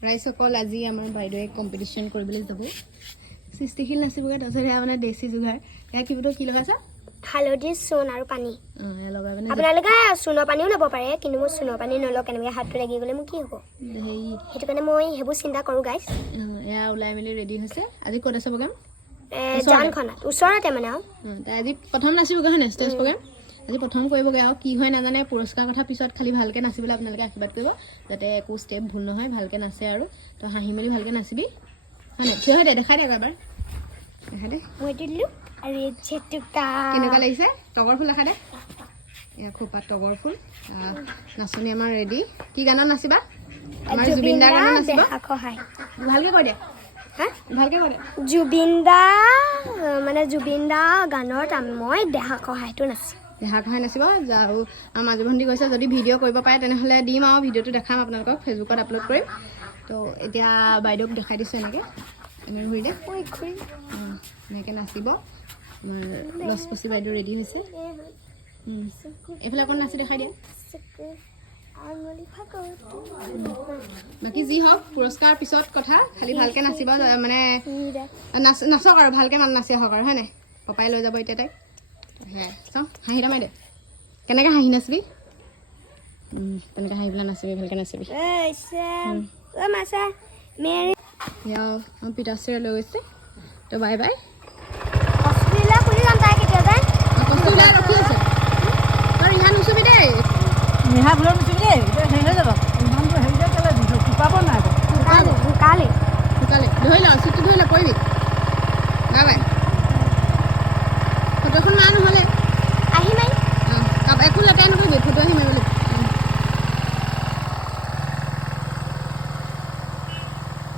ৰাইজসকল আজি আমাৰ বাইদেৱে কম্পিটিশ্যন কৰিবলৈ যাব সৃষ্টিশীল নাচিবগৈ তাৰপিছত এয়া মানে দেশী যোগাৰ এয়া কিবোতো কি লগাইছা হালধি চূণ আৰু পানী এয়া লগাই মানে আপোনালোকে চূণৰ পানীও ল'ব পাৰে কিন্তু মই চূণৰ পানী নলওঁ কেনেকৈ হাতটো লাগি গ'লে মোৰ কি হ'ব হেৰি সেইটো কাৰণে মই সেইবোৰ চিন্তা কৰোঁ গাইছ এয়া ওলাই মেলি ৰেডি হৈছে আজি ক'ত আছে প্ৰগ্ৰাম জানখনত ওচৰতে মানে আৰু তাই আজি প্ৰথম নাচিবগৈ হয় নাই ষ্টেজ প্ৰগ্ৰাম আজি প্ৰথম কৰিবগৈ আৰু কি হয় নাজানে পুৰস্কাৰ কথা পিছত খালি ভালকৈ নাচিবলৈ আপোনালোকে আশীৰ্বাদ কৰিব যাতে একো ষ্টেপ ভুল নহয় ভালকৈ নাচে আৰু তো হাঁহি মেলি ভালকৈ নাচিবি হয় নাই থিয় হৈ দে দেখাই দে এবাৰ দেখাই দে মই দিলোঁ আৰু জেতুকা কেনেকুৱা লাগিছে তগৰ ফুল দেখা দে এয়া খোপাত তগৰ ফুল নাচনী আমাৰ ৰেডি কি গানত নাচিবা আমাৰ জুবিন দাৰ গানত নাচিবা ভালকৈ কৈ দে হা ভালকৈ কৈ দে জুবিন দা গানত মই দেহা সহায়টো নাচিম দেহা কহাই নাচিব আৰু আমাৰ মাজু ভণ্টি কৈছে যদি ভিডিঅ' কৰিব পাৰে তেনেহ'লে দিম আৰু ভিডিঅ'টো দেখাম আপোনালোকক ফেচবুকত আপলোড কৰিম তো এতিয়া বাইদেউক দেখাই দিছোঁ এনেকৈ ঘূৰি দে এনেকৈ নাচিব লচপচি বাইদেউ ৰেডি হৈছে এইফালে অকণ নাচি দেখাই দিয়া বাকী যি হওক পুৰস্কাৰ পিছত কথা খালি ভালকৈ নাচিব মানে নাচক আৰু ভালকৈ নাচি আহক আৰু হয় নাই পাপাই লৈ যাব এতিয়া তাইক সেয়াই চাওঁ হাঁহি মাৰি দে কেনেকৈ হাঁহি নাচিবি তেনেকৈ হাঁহি পেলাই নাচিবি ভালকৈ নাচিবি পিতাশ্ৰীয়ে লৈ গৈছে তো বাই বাই ৰখি আছে তই ৰিহা নুচুবি দেই ৰিহা ভুলৰ নুচুবি দেই হেৰি হৈ যাব